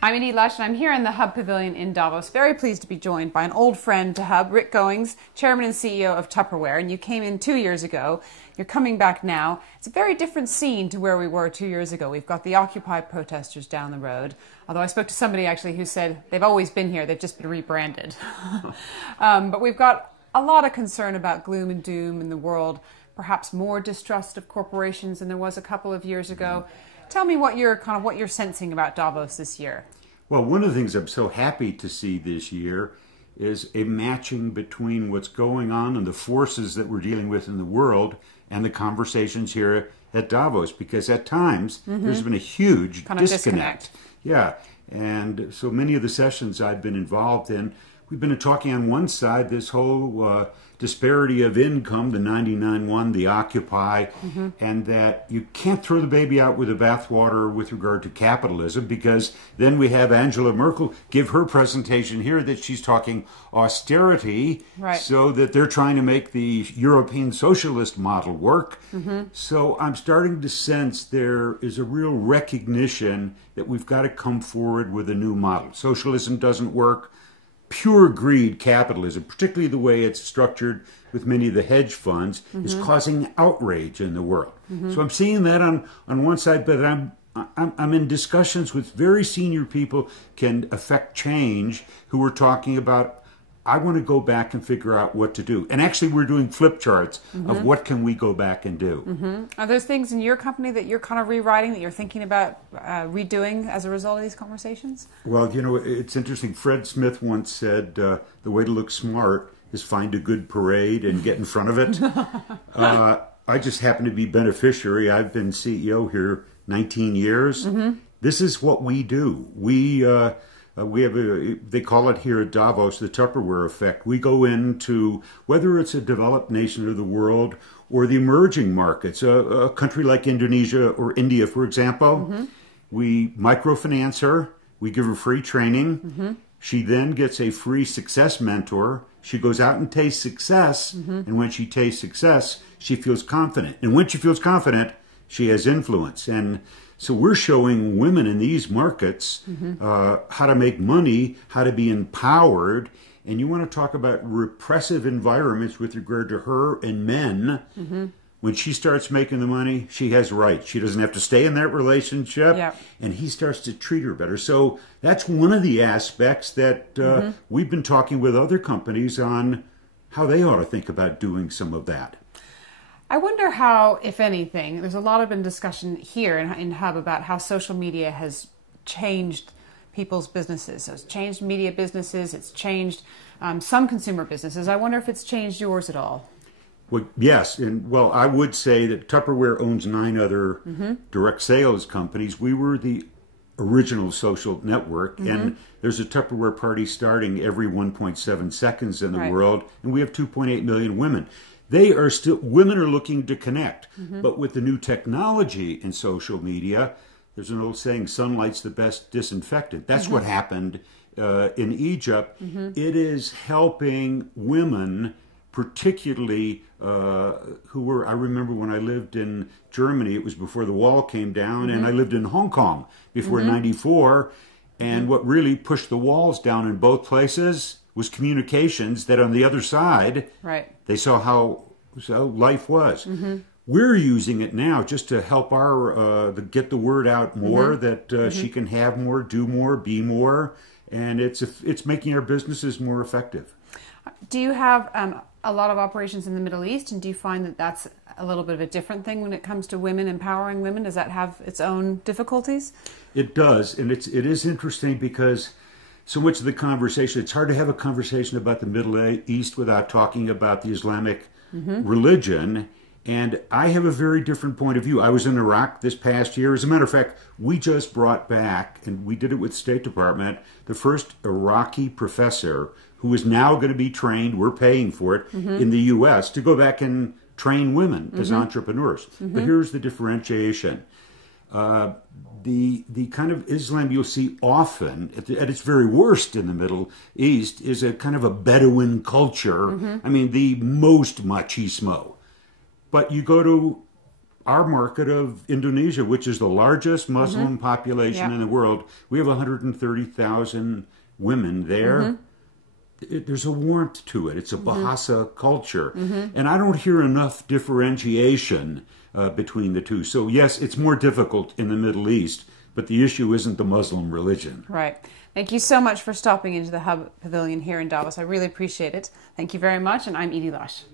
I'm Edie Lush, and I'm here in the Hub Pavilion in Davos. Very pleased to be joined by an old friend to Hub, Rick Goings, Chairman and CEO of Tupperware. And you came in 2 years ago. You're coming back now. It's a very different scene to where we were 2 years ago. We've got the Occupy protesters down the road. Although I spoke to somebody actually who said they've always been here, they've just been rebranded. But we've got a lot of concern about gloom and doom in the world, perhaps more distrust of corporations than there was a couple of years ago. Tell me what you're sensing about Davos this year. Well, one of the things I'm so happy to see this year is a matching between what's going on and the forces that we're dealing with in the world and the conversations here at Davos, because at times there's been a huge disconnect. Yeah, and so many of the sessions I've been involved in, we've been talking on one side, this whole disparity of income, the 99-1, the Occupy, and that you can't throw the baby out with the bathwater with regard to capitalism, because then we have Angela Merkel give her presentation here that she's talking austerity, so that they're trying to make the European socialist model work. So I'm starting to sense there is a real recognition that we've got to come forward with a new model. Socialism doesn't work. Pure greed capitalism, particularly the way it's structured with many of the hedge funds, is causing outrage in the world. So I'm seeing that on one side, but I'm in discussions with very senior people can affect change who are talking about, I want to go back and figure out what to do. And actually we're doing flip charts of what can we go back and do. Are there things in your company that you're kind of rewriting, that you're thinking about redoing as a result of these conversations? Well, you know, it's interesting. Fred Smith once said, the way to look smart is find a good parade and get in front of it. I just happen to be beneficiary. I've been CEO here 19 years. This is what we do. We have they call it here at Davos, the Tupperware Effect. We go into, whether it's a developed nation of the world or the emerging markets, a country like Indonesia or India, for example, we microfinance her, we give her free training, she then gets a free success mentor, she goes out and tastes success, and when she tastes success, she feels confident. And when she feels confident, she has influence. And so we're showing women in these markets how to make money, how to be empowered. And you want to talk about repressive environments with regard to her and men. When she starts making the money, she has rights. She doesn't have to stay in that relationship. And he starts to treat her better. So that's one of the aspects that we've been talking with other companies on how they ought to think about doing some of that. I wonder how, if anything, there's a lot of discussion here in Hub about how social media has changed people's businesses. So it's changed media businesses, it's changed some consumer businesses. I wonder if it's changed yours at all. Well, yes, and well, I would say that Tupperware owns 9 other direct sales companies. We were the original social network, and there's a Tupperware party starting every 1.7 seconds in the world, and we have 2.8 million women. They are still, women are looking to connect, but with the new technology in social media, there's an old saying, sunlight's the best disinfectant. That's what happened in Egypt. It is helping women, particularly who were, I remember when I lived in Germany, it was before the wall came down, and I lived in Hong Kong before '94, and what really pushed the walls down in both places was communications, that on the other side, they saw how life was. We're using it now just to help our, get the word out more, that she can have more, do more, be more, and it's making our businesses more effective. Do you have a lot of operations in the Middle East, and do you find that that's a little bit of a different thing when it comes to women, empowering women? Does that have its own difficulties? It does, and it is interesting because so much of the conversation, it's hard to have a conversation about the Middle East without talking about the Islamic religion. And I have a very different point of view. I was in Iraq this past year. As a matter of fact, we just brought back, and we did it with State Department, the first Iraqi professor who is now going to be trained, we're paying for it, in the U.S. to go back and train women as entrepreneurs. But here's the differentiation. The kind of Islam you'll see often, at its very worst in the Middle East, is a kind of a Bedouin culture. I mean, the most machismo. But you go to our market of Indonesia, which is the largest Muslim population in the world. We have 130,000 women there. There's a warmth to it. It's a Bahasa culture. And I don't hear enough differentiation between the two. So yes, it's more difficult in the Middle East, but the issue isn't the Muslim religion. Right. Thank you so much for stopping into the Hub Pavilion here in Davos. I really appreciate it. Thank you very much, and I'm Edie Lush.